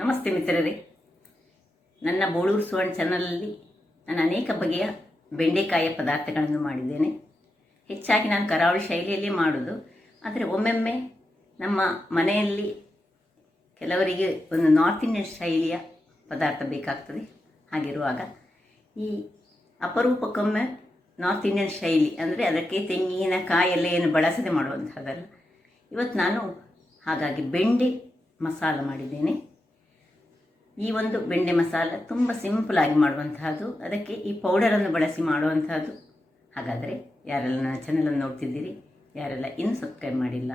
ನಮಸ್ತೆ ಮಿತ್ರರೇ, ನನ್ನ ಬೋಳೂರು ಸುವರ್ಣ ಚಾನಲಲ್ಲಿ ನಾನು ಅನೇಕ ಬಗೆಯ ಬೆಂಡೆಕಾಯಿಯ ಪದಾರ್ಥಗಳನ್ನು ಮಾಡಿದ್ದೇನೆ. ಹೆಚ್ಚಾಗಿ ನಾನು ಕರಾವಳಿ ಶೈಲಿಯಲ್ಲಿ ಮಾಡೋದು. ಆದರೆ ಒಮ್ಮೊಮ್ಮೆ ನಮ್ಮ ಮನೆಯಲ್ಲಿ ಕೆಲವರಿಗೆ ಒಂದು ನಾರ್ತ್ ಇಂಡಿಯನ್ ಶೈಲಿಯ ಪದಾರ್ಥ ಬೇಕಾಗ್ತದೆ. ಹಾಗಿರುವಾಗ ಈ ಅಪರೂಪಕ್ಕೊಮ್ಮೆ ನಾರ್ತ್ ಇಂಡಿಯನ್ ಶೈಲಿ ಅಂದರೆ ಅದಕ್ಕೆ ತೆಂಗಿನಕಾಯೆಲ್ಲ ಏನು ಬಳಸದೆ ಮಾಡುವಂಥದ್ದಲ್ಲ. ಇವತ್ತು ನಾನು ಹಾಗಾಗಿ ಬೆಂಡೆ ಮಸಾಲ ಮಾಡಿದ್ದೇನೆ. ಈ ಒಂದು ಬೆಂಡೆ ಮಸಾಲ ತುಂಬ ಸಿಂಪಲಾಗಿ ಮಾಡುವಂತಹದ್ದು. ಅದಕ್ಕೆ ಈ ಪೌಡರನ್ನು ಬಳಸಿ ಮಾಡುವಂತಹದ್ದು. ಹಾಗಾದರೆ ಯಾರೆಲ್ಲ ನನ್ನ ಚಾನಲನ್ನು ನೋಡ್ತಿದ್ದೀರಿ, ಯಾರೆಲ್ಲ ಇನ್ನೂ ಸಬ್ಸ್ಕ್ರೈಬ್ ಮಾಡಿಲ್ಲ,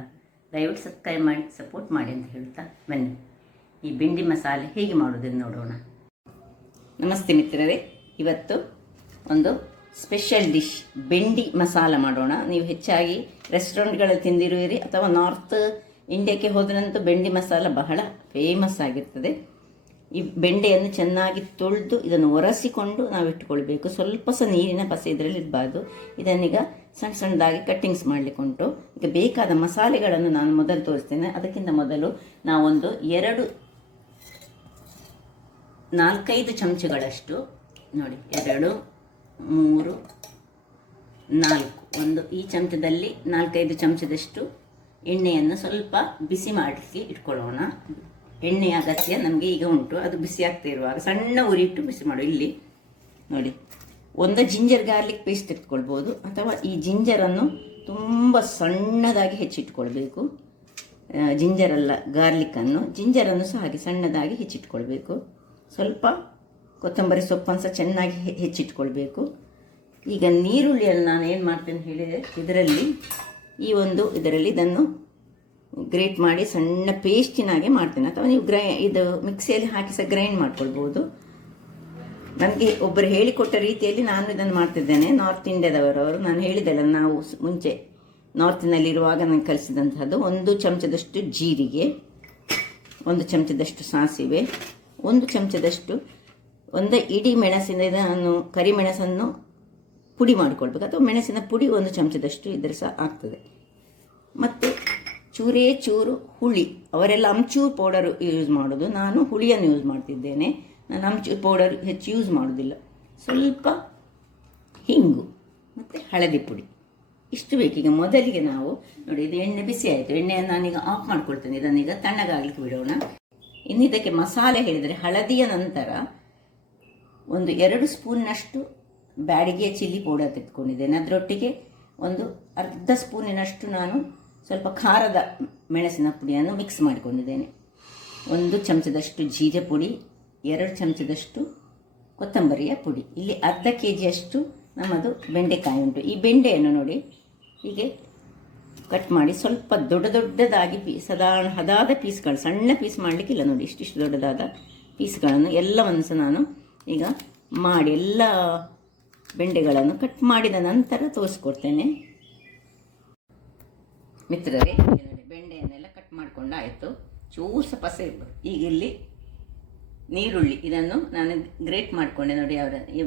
ದಯವಿಟ್ಟು ಸಬ್ಸ್ಕ್ರೈಬ್ ಮಾಡಿ ಸಪೋರ್ಟ್ ಮಾಡಿ ಅಂತ ಹೇಳ್ತಾ ಬನ್ನಿ ಈ ಬೆಂಡೆ ಮಸಾಲೆ ಹೇಗೆ ಮಾಡೋದನ್ನು ನೋಡೋಣ. ನಮಸ್ತೆ ಮಿತ್ರರೇ, ಇವತ್ತು ಒಂದು ಸ್ಪೆಷಲ್ ಡಿಶ್ ಬೆಂಡಿ ಮಸಾಲ ಮಾಡೋಣ. ನೀವು ಹೆಚ್ಚಾಗಿ ರೆಸ್ಟೋರೆಂಟ್ಗಳಲ್ಲಿ ತಿಂದಿರುವಿರಿ ಅಥವಾ ನಾರ್ತ್ ಇಂಡಿಯಾಕ್ಕೆ ಹೋದ್ರಂತೂ ಬೆಂಡಿ ಮಸಾಲ ಬಹಳ ಫೇಮಸ್ ಆಗಿರ್ತದೆ. ಈ ಬೆಂಡೆಯನ್ನು ಚೆನ್ನಾಗಿ ತೊಳೆದು ಇದನ್ನು ಒರೆಸಿಕೊಂಡು ನಾವು ಇಟ್ಟುಕೊಳ್ಬೇಕು. ಸ್ವಲ್ಪ ಸಹ ನೀರಿನ ಪಸೆ ಇದರಲ್ಲಿ ಇರಬಾರ್ದು. ಇದನ್ನೀಗ ಸಣ್ಣ ಸಣ್ಣದಾಗಿ ಕಟ್ಟಿಂಗ್ಸ್ ಮಾಡಲಿಕ್ಕೆ ಉಂಟು. ಈಗ ಬೇಕಾದ ಮಸಾಲೆಗಳನ್ನು ನಾನು ಮೊದಲು ತೋರಿಸ್ತೇನೆ. ಅದಕ್ಕಿಂತ ಮೊದಲು ನಾವೊಂದು 4-5 ಚಮಚಗಳಷ್ಟು ನೋಡಿ, 2, 3, 4 ಒಂದು ಈ ಚಮಚದಲ್ಲಿ 4-5 ಚಮಚದಷ್ಟು ಎಣ್ಣೆಯನ್ನು ಸ್ವಲ್ಪ ಬಿಸಿ ಮಾಡಲಿಕ್ಕೆ ಇಟ್ಕೊಳ್ಳೋಣ. ಎಣ್ಣೆಯ ಅಗತ್ಯ ನಮಗೆ ಈಗ ಉಂಟು. ಅದು ಬಿಸಿ ಆಗ್ತಾ ಇರುವಾಗ ಸಣ್ಣ ಉರಿಟ್ಟು ಬಿಸಿ ಮಾಡು. ಇಲ್ಲಿ ನೋಡಿ, ಒಂದು ಜಿಂಜರ್ ಗಾರ್ಲಿಕ್ ಪೇಸ್ಟ್ ಇಟ್ಕೊಳ್ಬೋದು, ಅಥವಾ ಈ ಜಿಂಜರನ್ನು ತುಂಬ ಸಣ್ಣದಾಗಿ ಹೆಚ್ಚಿಟ್ಕೊಳ್ಬೇಕು. ಜಿಂಜರಲ್ಲ, ಜಿಂಜರನ್ನು ಸಹ ಹಾಗೆ ಸಣ್ಣದಾಗಿ ಹೆಚ್ಚಿಟ್ಕೊಳ್ಬೇಕು. ಸ್ವಲ್ಪ ಕೊತ್ತಂಬರಿ ಸೊಪ್ಪನ್ನು ಸಹ ಚೆನ್ನಾಗಿ ಹೆಚ್ಚಿಟ್ಕೊಳ್ಬೇಕು. ಈಗ ನೀರುಳ್ಳಿಯಲ್ಲಿ ನಾನು ಏನು ಮಾಡ್ತೇನೆ ಹೇಳಿದರೆ, ಇದರಲ್ಲಿ ಇದನ್ನು ಗ್ರೇಟ್ ಮಾಡಿ ಸಣ್ಣ ಪೇಸ್ಟಿನಾಗೆ ಮಾಡ್ತೇನೆ. ಅಥವಾ ನೀವು ಇದು ಮಿಕ್ಸಿಯಲ್ಲಿ ಹಾಕಿ ಸಹ ಗ್ರೈಂಡ್ ಮಾಡ್ಕೊಳ್ಬೋದು. ನನಗೆ ಒಬ್ಬರು ಹೇಳಿಕೊಟ್ಟ ರೀತಿಯಲ್ಲಿ ನಾನು ಇದನ್ನು ಮಾಡ್ತಿದ್ದೇನೆ. ನಾರ್ತ್ ಇಂಡಿಯಾದವರು ನಾನು ಹೇಳಿದೆಲ್ಲ, ನಾವು ಮುಂಚೆ ನಾರ್ತಿನಲ್ಲಿರುವಾಗ ನಾನು ಕಲಿಸಿದಂಥದ್ದು. 1 ಚಮಚದಷ್ಟು ಜೀರಿಗೆ, 1 ಚಮಚದಷ್ಟು ಸಾಸಿವೆ, 1 ಚಮಚದಷ್ಟು ಒಂದು ಇಡೀ ಮೆಣಸಿನ ಕರಿಮೆಣಸನ್ನು ಪುಡಿ ಮಾಡಿಕೊಳ್ಬೇಕು, ಅಥವಾ ಮೆಣಸಿನ ಪುಡಿ 1 ಚಮಚದಷ್ಟು ಇದ್ರೆ ಸಹ ಆಗ್ತದೆ. ಮತ್ತು ಚೂರು ಹುಳಿ. ಅವರೆಲ್ಲ ಅಮ್ಚೂರ್ ಪೌಡರ್ ಯೂಸ್ ಮಾಡೋದು, ನಾನು ಹುಳಿಯನ್ನು ಯೂಸ್ ಮಾಡ್ತಿದ್ದೇನೆ. ನಾನು ಅಮ್ಚೂರ್ ಪೌಡರ್ ಹೆಚ್ಚು ಯೂಸ್ ಮಾಡೋದಿಲ್ಲ. ಸ್ವಲ್ಪ ಹಿಂಗು ಮತ್ತು ಹಳದಿ ಪುಡಿ, ಇಷ್ಟು ಬೇಕೀಗ. ಮೊದಲಿಗೆ ನಾವು ನೋಡಿ, ಇದು ಎಣ್ಣೆ ಬಿಸಿ ಆಯಿತು. ಎಣ್ಣೆಯನ್ನು ನಾನೀಗ ಆಫ್ ಮಾಡ್ಕೊಳ್ತೇನೆ. ಇದನ್ನೀಗ ತಣ್ಣಗಾಗಲಿಕ್ಕೆ ಬಿಡೋಣ. ಇನ್ನು ಇದಕ್ಕೆ ಮಸಾಲೆ ಹೇಳಿದರೆ, ಹಳದಿಯ ನಂತರ ಒಂದು 2 ಸ್ಪೂನ್ನಷ್ಟು ಬ್ಯಾಡಿಗೆ ಚಿಲ್ಲಿ ಪೌಡರ್ ತೆಗೆದುಕೊಂಡಿದ್ದೇನೆ. ಅದರೊಟ್ಟಿಗೆ ಒಂದು ಅರ್ಧ ಸ್ಪೂನಿನಷ್ಟು ನಾನು ಸ್ವಲ್ಪ ಖಾರದ ಮೆಣಸಿನ ಪುಡಿಯನ್ನು ಮಿಕ್ಸ್ ಮಾಡಿಕೊಂಡಿದ್ದೇನೆ. 1 ಚಮಚದಷ್ಟು ಜೀರೆ ಪುಡಿ, 2 ಚಮಚದಷ್ಟು ಕೊತ್ತಂಬರಿಯ ಪುಡಿ. ಇಲ್ಲಿ ಅರ್ಧ kg ನಮ್ಮದು ಬೆಂಡೆಕಾಯಿ ಉಂಟು. ಈ ಬೆಂಡೆಯನ್ನು ನೋಡಿ ಹೀಗೆ ಕಟ್ ಮಾಡಿ ಸ್ವಲ್ಪ ದೊಡ್ಡದಾಗಿ ಸಾಧಾರಣ ಹದಾದ ಪೀಸ್ಗಳು, ಸಣ್ಣ ಪೀಸ್ ಮಾಡಲಿಕ್ಕಿಲ್ಲ ನೋಡಿ, ಇಷ್ಟಿಷ್ಟು ದೊಡ್ಡದಾದ ಪೀಸ್ಗಳನ್ನು ಎಲ್ಲವನ್ನು ಸಹ ನಾನು ಈಗ ಮಾಡಿ ಎಲ್ಲ ಬೆಂಡೆಗಳನ್ನು ಕಟ್ ಮಾಡಿದ ನಂತರ ತೋರಿಸ್ಕೊಡ್ತೇನೆ ಮಿತ್ರರೇ. ನೋಡಿ, ಬೆಂಡೆಯನ್ನೆಲ್ಲ ಕಟ್ ಮಾಡಿಕೊಂಡು ಆಯಿತು. ಚೂರು ಸಹ ಪಸೆ ಇರ್ಬೋದು. ಈಗ ಇಲ್ಲಿ ನೀರುಳ್ಳಿ, ಇದನ್ನು ನಾನು ಗ್ರೇಟ್ ಮಾಡಿಕೊಂಡೆ ನೋಡಿ,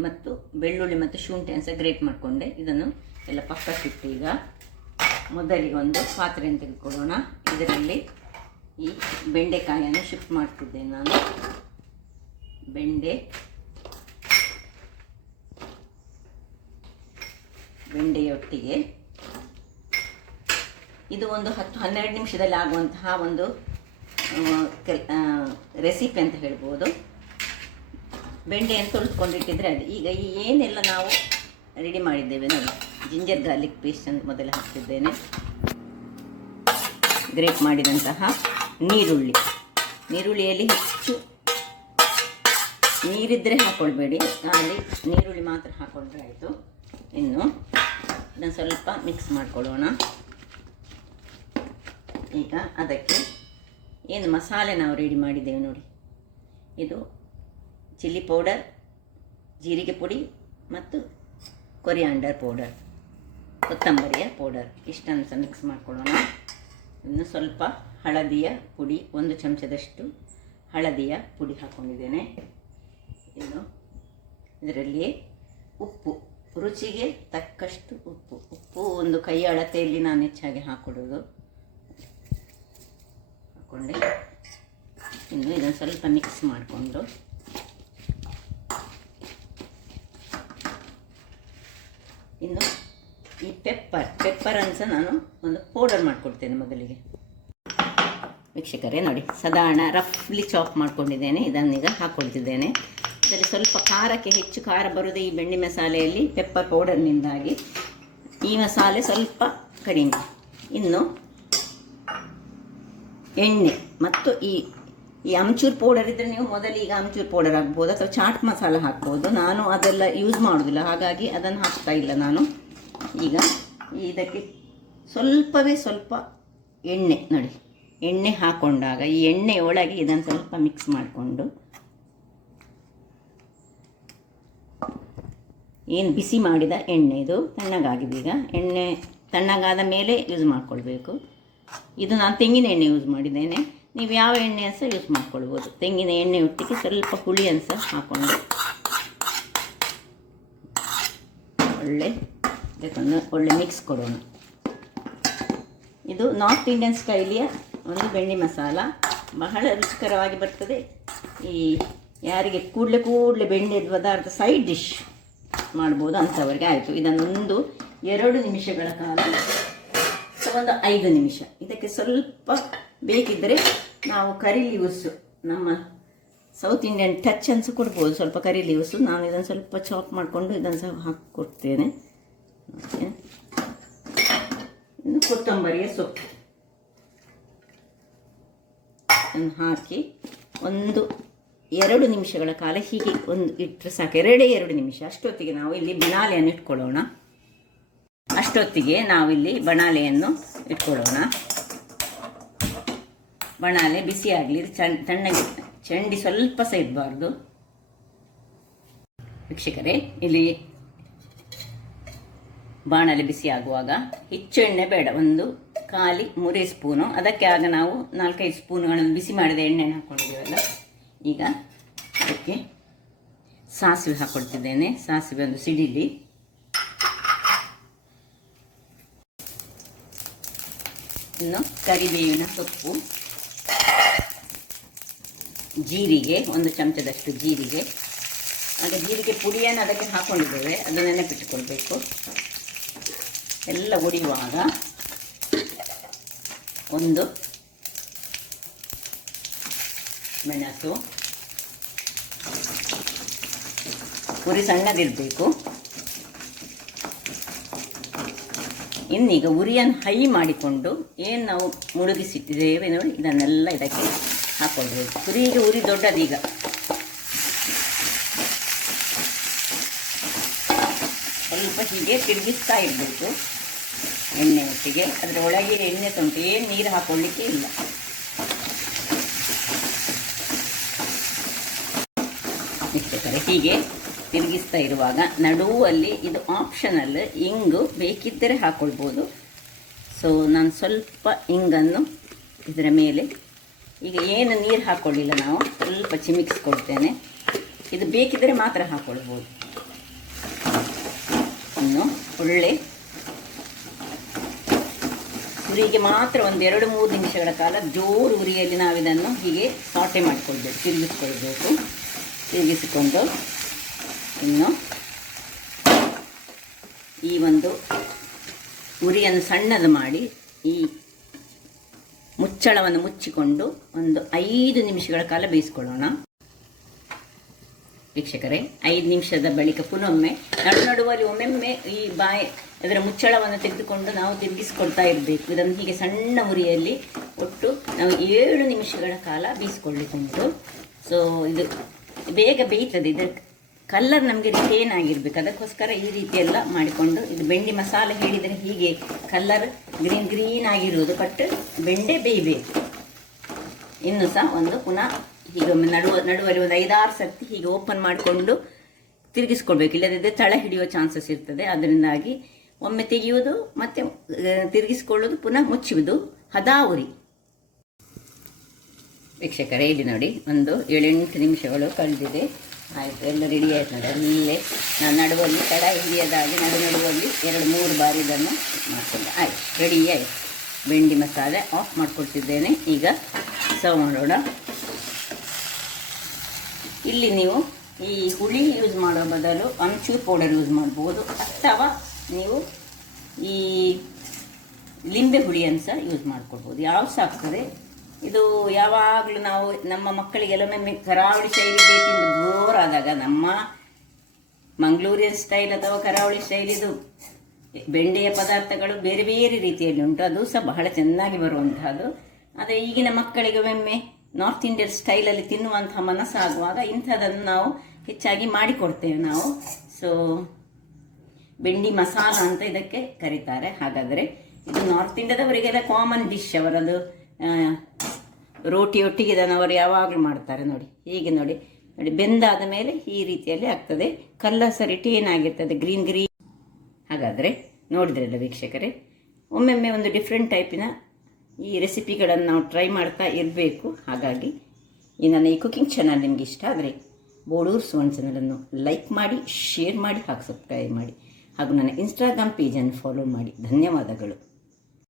ಮತ್ತು ಬೆಳ್ಳುಳ್ಳಿ ಮತ್ತು ಶುಂಠಿಯನ್ನು ಸಹ ಗ್ರೇಟ್ ಮಾಡಿಕೊಂಡೆ. ಇದನ್ನು ಎಲ್ಲ ಪಕ್ಕಕ್ಕಿಟ್ಟು ಈಗ ಮೊದಲಿಗೆ ಒಂದು ಪಾತ್ರೆಯನ್ನು ತೆಗೆದುಕೊಳ್ಳೋಣ. ಇದರಲ್ಲಿ ಈ ಬೆಂಡೆಕಾಯಿಯನ್ನು ಶಿಫ್ಟ್ ಮಾಡ್ತಿದ್ದೇನೆ ನಾನು. ಬೆಂಡೆಯೊಟ್ಟಿಗೆ ಇದು ಒಂದು 10-12 ನಿಮಿಷದಲ್ಲಿ ಆಗುವಂತಹ ಒಂದು ರೆಸಿಪಿ ಅಂತ ಹೇಳ್ಬೋದು. ಬೆಂಡೆಯನ್ನು ತೊಳೆದುಕೊಂಡಿಟ್ಟಿದ್ರೆ ಅದು. ಈಗ ಏನೆಲ್ಲ ನಾವು ರೆಡಿ ಮಾಡಿದ್ದೇವೆ ನೋಡಿ, ಜಿಂಜರ್ ಗಾರ್ಲಿಕ್ ಪೇಸ್ಟನ್ನು ಮೊದಲು ಹಾಕ್ತಿದ್ದೇನೆ. ಗ್ರೇಟ್ ಮಾಡಿದಂತಹ ನೀರುಳ್ಳಿಯಲ್ಲಿ ಹೆಚ್ಚು ನೀರಿದ್ದರೆ ಹಾಕ್ಕೊಳ್ಬೇಡಿ, ಅಲ್ಲಿ ನೀರುಳ್ಳಿ ಮಾತ್ರ ಹಾಕ್ಕೊಂಡ್ರೆ ಆಯಿತು. ಇನ್ನು ಇದನ್ನು ಸ್ವಲ್ಪ ಮಿಕ್ಸ್ ಮಾಡ್ಕೊಳ್ಳೋಣ. ಈಗ ಅದಕ್ಕೆ ಏನು ಮಸಾಲೆ ನಾವು ರೆಡಿ ಮಾಡಿದ್ದೇವೆ ನೋಡಿ, ಇದು ಚಿಲ್ಲಿ ಪೌಡರ್, ಜೀರಿಗೆ ಪುಡಿ ಮತ್ತು ಕೊರಿಯಾಂಡರ್ ಪೌಡರ್, ಕೊತ್ತಂಬರಿಯ ಪೌಡರ್, ಇಷ್ಟನ್ನು ಸಹ ಮಿಕ್ಸ್ ಮಾಡ್ಕೊಳ್ಳೋಣ. ಇನ್ನು ಸ್ವಲ್ಪ ಹಳದಿಯ ಪುಡಿ, 1 ಚಮಚದಷ್ಟು ಹಳದಿಯ ಪುಡಿ ಹಾಕ್ಕೊಂಡಿದ್ದೇನೆ. ಇನ್ನು ಇದರಲ್ಲಿ ಉಪ್ಪು, ರುಚಿಗೆ ತಕ್ಕಷ್ಟು ಉಪ್ಪು ಒಂದು ಕೈ ಅಳತೆಯಲ್ಲಿ ನಾನು ಹೆಚ್ಚಾಗಿ ಹಾಕ್ಕೊಡೋದು. ಹಾಕ್ಕೊಂಡೆ ಇನ್ನು ಇದನ್ನು ಸ್ವಲ್ಪ ಮಿಕ್ಸ್ ಮಾಡಿಕೊಂಡು ಇನ್ನು ಈ ಪೆಪ್ಪರನ್ನು ಸಹ ನಾನು ಒಂದು ಪೌಡರ್ ಮಾಡಿಕೊಡ್ತೇನೆ ಮೊದಲಿಗೆ. ವೀಕ್ಷಕರೇ ನೋಡಿ, ಸಾಧಾರಣ ರಫ್ಲಿ ಚಾಪ್ ಮಾಡ್ಕೊಂಡಿದ್ದೇನೆ. ಇದನ್ನೀಗ ಹಾಕ್ಕೊಳ್ತಿದ್ದೇನೆ. ಇದರಲ್ಲಿ ಸ್ವಲ್ಪ ಖಾರಕ್ಕೆ ಹೆಚ್ಚು ಖಾರ ಬರುವುದೇ ಈ ಬೆಣ್ಣೆ ಮಸಾಲೆಯಲ್ಲಿ ಪೆಪ್ಪರ್ ಪೌಡರ್ನಿಂದಾಗಿ. ಈ ಮಸಾಲೆ ಸ್ವಲ್ಪ ಕಡಿಮೆ. ಇನ್ನು ಎಣ್ಣೆ ಮತ್ತು ಈ ಅಮ್ಚೂರ್ ಪೌಡರ್ ಇದ್ದರೆ ನೀವು ಮೊದಲಿಗೆ ಅಮ್ಚೂರ್ ಪೌಡರ್ ಹಾಕ್ಬೋದು ಅಥವಾ ಚಾಟ್ ಮಸಾಲ ಹಾಕ್ಬೋದು. ನಾನು ಅದೆಲ್ಲ ಯೂಸ್ ಮಾಡೋದಿಲ್ಲ, ಹಾಗಾಗಿ ಅದನ್ನು ಹಾಕ್ತಾ ಇಲ್ಲ ನಾನು. ಈಗ ಇದಕ್ಕೆ ಸ್ವಲ್ಪವೇ ಸ್ವಲ್ಪ ಎಣ್ಣೆ ನೋಡಿ, ಎಣ್ಣೆ ಹಾಕ್ಕೊಂಡಾಗ ಈ ಎಣ್ಣೆಯೊಳಗೆ ಇದನ್ನು ಸ್ವಲ್ಪ ಮಿಕ್ಸ್ ಮಾಡಿಕೊಂಡು, ಏನು ಬಿಸಿ ಮಾಡಿದ ಎಣ್ಣೆ ಇದು ತಣ್ಣಗಾಗಿದೆ. ಈಗ ಎಣ್ಣೆ ತಣ್ಣಗಾದ ಮೇಲೆ ಯೂಸ್ ಮಾಡಿಕೊಳ್ಬೇಕು. ಇದು ನಾನು ತೆಂಗಿನ ಎಣ್ಣೆ ಯೂಸ್ ಮಾಡಿದ್ದೇನೆ. ನೀವು ಯಾವ ಎಣ್ಣೆ ಸಹ ಯೂಸ್ ಮಾಡ್ಕೊಳ್ಬೋದು. ತೆಂಗಿನ ಎಣ್ಣೆ ಒಟ್ಟಿಗೆ ಸ್ವಲ್ಪ ಹುಳಿಯನ್ನು ಸಹ ಹಾಕ್ಕೊಂಡು ಒಳ್ಳೆ ಮಿಕ್ಸ್ ಕೊಡೋಣ. ಇದು ನಾರ್ತ್ ಇಂಡಿಯನ್ ಸ್ಟೈಲಿಯ ಒಂದು ಬೆಣ್ಣೆ ಮಸಾಲ, ಬಹಳ ರುಚಿಕರವಾಗಿ ಬರ್ತದೆ. ಈ ಯಾರಿಗೆ ಕೂಡಲೇ ಬೆಣ್ಣೆ ಪದಾರ್ಥ ಸೈಡ್ ಡಿಶ್ ಮಾಡ್ಬೋದು ಅಂಥವರಿಗೆ ಆಯಿತು. ಇದನ್ನೊಂದು 2 ನಿಮಿಷಗಳ ಕಾಲ, ಒಂದು 5 ನಿಮಿಷ. ಇದಕ್ಕೆ ಸ್ವಲ್ಪ ಬೇಕಿದ್ದರೆ ನಾವು ಕರಿ ಲೀವ್ಸು, ನಮ್ಮ ಸೌತ್ ಇಂಡಿಯನ್ ಟಚ್ ಅನ್ಸು ಕೊಡ್ಬೋದು. ಸ್ವಲ್ಪ ಕರಿ ಲೀವ್ಸು ನಾನು ಇದನ್ನು ಸ್ವಲ್ಪ ಚಾಪ್ ಮಾಡಿಕೊಂಡು ಇದನ್ನು ಸಹ ಹಾಕಿಕೊಡ್ತೇನೆ. ಇನ್ನು ಕೊತ್ತಂಬರಿಯ ಸೊಪ್ಪು ಹಾಕಿ ಒಂದು 2 ನಿಮಿಷಗಳ ಕಾಲ ಹೀಗೆ ಒಂದು ಇಟ್ಟರೆ ಸಾಕು. 2 ನಿಮಿಷ. ಅಷ್ಟೊತ್ತಿಗೆ ನಾವು ಇಲ್ಲಿ ಬಣಾಲೆಯನ್ನು ಇಟ್ಕೊಳ್ಳೋಣ. ಬಣಾಲೆಯನ್ನು ಇಟ್ಕೊಳ್ಳೋಣ. ಬಣಾಲೆ ಬಿಸಿ ಆಗಲಿ, ತಣ್ಣಗೆ ಚಂಡಿ ಸ್ವಲ್ಪ ಸಹ ಇರಬಾರ್ದು. ವೀಕ್ಷಕರೇ, ಇಲ್ಲಿ ಬಾಣಲೆ ಬಿಸಿ ಆಗುವಾಗ ಹೆಚ್ಚು ಎಣ್ಣೆ ಬೇಡ, ಒಂದು ಖಾಲಿ 3 ಸ್ಪೂನು. ಅದಕ್ಕೆ ಆಗ ನಾವು 4-5 ಸ್ಪೂನ್ಗಳನ್ನು ಬಿಸಿ ಮಾಡಿದ ಎಣ್ಣೆಯನ್ನು ಹಾಕ್ಕೊಂಡಿದ್ದೇವಲ್ಲ. ಈಗ ಅದಕ್ಕೆ ಸಾಸಿವೆ ಹಾಕ್ಕೊಳ್ತಿದ್ದೇನೆ. ಸಾಸಿವೆ ಒಂದು ಸಿಡಿಲಿ. ಇನ್ನು ಕರಿಬೇವಿನ ಸೊಪ್ಪು, ಜೀರಿಗೆ, 1 ಚಮಚದಷ್ಟು ಜೀರಿಗೆ. ಹಾಗೆ ಜೀರಿಗೆ ಪುಡಿಯನ್ನು ಅದಕ್ಕೆ ಹಾಕ್ಕೊಂಡಿದ್ದೇವೆ, ಅದು ನೆನಪಿಟ್ಟುಕೊಳ್ಬೇಕು. ಎಲ್ಲ ಉರಿಯುವಾಗ ಒಂದು ಮೆಣಸು, ಉರಿ ಸಣ್ಣದಿರಬೇಕು. ಇನ್ನೀಗ ಉರಿಯನ್ನು ಹೈ ಮಾಡಿಕೊಂಡು ಏನು ನಾವು ಮುಳುಗಿಸಿಟ್ಟಿದ್ದೇವೆ ನೋಡಿ, ಇದನ್ನೆಲ್ಲ ಇದಕ್ಕೆ ಹಾಕ್ಕೊಳ್ಬೇಕು. ಉರಿ ದೊಡ್ಡದೀಗ. ಸ್ವಲ್ಪ ಹೀಗೆ ತಿರುಗಿಸ್ತಾ ಇರಬೇಕು ಎಣ್ಣೆ ಒಟ್ಟಿಗೆ. ಅದರ ಒಳಗೆ ಎಣ್ಣೆ ತುಂಟು, ಏನು ನೀರು ಹಾಕ್ಕೊಳ್ಳಿಕ್ಕೆ ಇಲ್ಲ. ವೀಕ್ಷಕರೇ, ಹೀಗೆ ತಿರುಗಿಸ್ತಾ ಇರುವಾಗ ನಡುವಲ್ಲಿ, ಇದು ಆಪ್ಷನಲ್, ಇಂಗು ಬೇಕಿದ್ದರೆ ಹಾಕ್ಕೊಳ್ಬೋದು. ಸೊ ನಾನು ಸ್ವಲ್ಪ ಇಂಗನ್ನು ಇದರ ಮೇಲೆ, ಈಗ ಏನು ನೀರು ಹಾಕ್ಕೊಳ್ಳಿಲ್ಲ ನಾವು, ಸ್ವಲ್ಪ ಚಿಮಿಕ್ಸ್ಕೊಳ್ತೇನೆ. ಇದು ಬೇಕಿದ್ದರೆ ಮಾತ್ರ ಹಾಕ್ಕೊಳ್ಬೋದು. ಇನ್ನು ಒಳ್ಳೆ ಉರಿಗೆ ಮಾತ್ರ ಒಂದು 2-3 ನಿಮಿಷಗಳ ಕಾಲ ಜೋರು ಉರಿಯಲ್ಲಿ ನಾವಿದನ್ನು ಹೀಗೆ ಸಾಟೆ ಮಾಡಿಕೊಳ್ಬೇಕು, ತಿರುಗಿಸಿಕೊಂಡು ಇನ್ನು ಈ ಒಂದು ಉರಿಯನ್ನು ಸಣ್ಣದು ಮಾಡಿ ಈ ಮುಚ್ಚಳವನ್ನು ಮುಚ್ಚಿಕೊಂಡು ಒಂದು 5 ನಿಮಿಷಗಳ ಕಾಲ ಬೇಯಿಸ್ಕೊಳ್ಳೋಣ. ವೀಕ್ಷಕರೇ, 5 ನಿಮಿಷದ ಬಳಿಕ ಪುನೊಮ್ಮೆ ನಡುವಲ್ಲಿ ಒಮ್ಮೊಮ್ಮೆ ಈ ಅದರ ಮುಚ್ಚಳವನ್ನು ತೆಗೆದುಕೊಂಡು ನಾವು ತಿರುಗಿಸ್ಕೊಳ್ತಾ ಇರಬೇಕು. ಇದನ್ನು ಹೀಗೆ ಸಣ್ಣ ಉರಿಯಲ್ಲಿ ಒಟ್ಟು ನಾವು 7 ನಿಮಿಷಗಳ ಕಾಲ ಬೇಯಿಸ್ಕೊಳ್ಳಿಕೊಂಡು. ಸೊ ಇದು ಬೇಗ ಬೇಯ್ತದೆ. ಇದರ ಕಲ್ಲರ್ ನಮಗೆ ರಿಟೇನ್ ಆಗಿರ್ಬೇಕು, ಅದಕ್ಕೋಸ್ಕರ ಈ ರೀತಿ ಎಲ್ಲ ಮಾಡಿಕೊಂಡು. ಇದು ಬೆಂಡೆ ಮಸಾಲೆ ಹೇಳಿದರೆ ಹೀಗೆ ಕಲ್ಲರ್ ಗ್ರೀನ್ ಆಗಿರುವುದು, ಬಟ್ ಬೆಂಡೆ ಬೇಯಬೇಕು. ಇನ್ನು ಸಹ ಒಂದು ಪುನಃ ಹೀಗೆ ಒಮ್ಮೆ ನಡುವಲ್ಲಿ ಒಂದು 5-6 ಸರ್ತಿ ಹೀಗೆ ಓಪನ್ ಮಾಡಿಕೊಂಡು ತಿರುಗಿಸ್ಕೊಳ್ಬೇಕು. ಇಲ್ಲದಿದ್ದರೆ ತಳ ಹಿಡಿಯುವ ಚಾನ್ಸಸ್ ಇರ್ತದೆ. ಅದರಿಂದಾಗಿ ಒಮ್ಮೆ ತೆಗೆಯುವುದು, ಮತ್ತೆ ತಿರುಗಿಸ್ಕೊಳ್ಳೋದು, ಪುನಃ ಮುಚ್ಚುವುದು, ಹದಾ ಉರಿ. ವೀಕ್ಷಕರೇ, ಇಲ್ಲಿ ನೋಡಿ ಒಂದು 7-8 ನಿಮಿಷಗಳು ಕಳೆದಿದೆ. ಆಯಿತು, ಎಲ್ಲ ರೆಡಿ ಆಯ್ತು ನೋಡಿ. ಅಲ್ಲೇ ನಾನು ನಡುವಲ್ಲಿ ತಡ ಹಿಡಿಯೋದಾಗಿ ನಡುವಲ್ಲಿ 2-3 ಬಾರಿ ಇದನ್ನು ಮಾಡಿಕೊಂಡೆ. ಆಯ್ತು, ರೆಡಿ ಆಯಿತು. ಬೆಂಡೆ ಮಸಾಲೆ ಆಫ್ ಮಾಡ್ಕೊಳ್ತಿದ್ದೇನೆ. ಈಗ ಸರ್ವ್ ಮಾಡೋಣ. ಇಲ್ಲಿ ನೀವು ಈ ಹುಳಿ ಯೂಸ್ ಮಾಡೋ ಬದಲು ಅಮ್ಚೂರ್ ಪೌಡರ್ ಯೂಸ್ ಮಾಡ್ಬೋದು, ಅಥವಾ ನೀವು ಈ ಲಿಂಬೆ ಹುಳಿಯನ್ನು ಸಹ ಯೂಸ್ ಮಾಡ್ಕೊಳ್ಬೋದು, ಯಾವ ಸಹ ಆಗ್ತದೆ. ಇದು ಯಾವಾಗಲೂ ನಾವು ನಮ್ಮ ಮಕ್ಕಳಿಗೆಲ್ಲೊಮ್ಮೆ ಕರಾವಳಿ ಶೈಲಿ ತಿಂದು ಬೋರ್ ಆದಾಗ ನಮ್ಮ ಮಂಗಳೂರಿನ ಸ್ಟೈಲ್ ಅಥವಾ ಕರಾವಳಿ ಸ್ಟೈಲ್ ಇದು ಬೆಂಡೆಯ ಪದಾರ್ಥಗಳು ಬೇರೆ ಬೇರೆ ರೀತಿಯಲ್ಲಿ ಉಂಟು, ಅದು ಸಹ ಬಹಳ ಚೆನ್ನಾಗಿ ಬರುವಂತಹದ್ದು. ಆದರೆ ಈಗಿನ ಮಕ್ಕಳಿಗೆ ಒಮ್ಮೆ ನಾರ್ತ್ ಇಂಡಿಯನ್ ಸ್ಟೈಲಲ್ಲಿ ತಿನ್ನುವಂತಹ ಮನಸ್ಸಾಗುವಾಗ ಇಂಥದನ್ನು ನಾವು ಹೆಚ್ಚಾಗಿ ಮಾಡಿಕೊಡ್ತೇವೆ ನಾವು. ಸೊ ಬೆಂಡಿ ಮಸಾಲ ಅಂತ ಇದಕ್ಕೆ ಕರೀತಾರೆ. ಹಾಗಾದರೆ ಇದು ನಾರ್ತ್ ಇಂಡಿಯಾದವರಿಗೆಲ್ಲ ಕಾಮನ್ ಡಿಶ್, ಅವರದು ರೋಟಿ ಒಟ್ಟಿಗೆ ಇದನ್ನು ಅವರು ಯಾವಾಗಲೂ ಮಾಡ್ತಾರೆ. ನೋಡಿ ಹೀಗೆ ನೋಡಿ ನೋಡಿ ಬೆಂದಾದ ಮೇಲೆ ಈ ರೀತಿಯಲ್ಲಿ ಆಗ್ತದೆ, ಕಲ್ಲರ್ ಸರಿ ಟೇನ್ ಆಗಿರ್ತದೆ, ಗ್ರೀನ್. ಹಾಗಾದರೆ ನೋಡಿದ್ರಲ್ಲ ವೀಕ್ಷಕರೇ, ಒಮ್ಮೊಮ್ಮೆ ಒಂದು ಡಿಫ್ರೆಂಟ್ ಟೈಪಿನ ಈ ರೆಸಿಪಿಗಳನ್ನು ನಾವು ಟ್ರೈ ಮಾಡ್ತಾ ಇರಬೇಕು. ಹಾಗಾಗಿ ಈ ನನ್ನ ಈ ಕುಕಿಂಗ್ ಚಾನಲ್ ನಿಮ್ಗೆ ಇಷ್ಟ ಆದರೆ ಬೋಳೂರು ಸುವರ್ಣ ಚಾನಲನ್ನು ಲೈಕ್ ಮಾಡಿ, ಶೇರ್ ಮಾಡಿ, ಹಾಗೂ ಸಬ್ಸ್ಕ್ರೈಬ್ ಮಾಡಿ, ಹಾಗೂ ನನ್ನ ಇನ್ಸ್ಟಾಗ್ರಾಮ್ ಪೇಜನ್ನು ಫಾಲೋ ಮಾಡಿ. ಧನ್ಯವಾದಗಳು.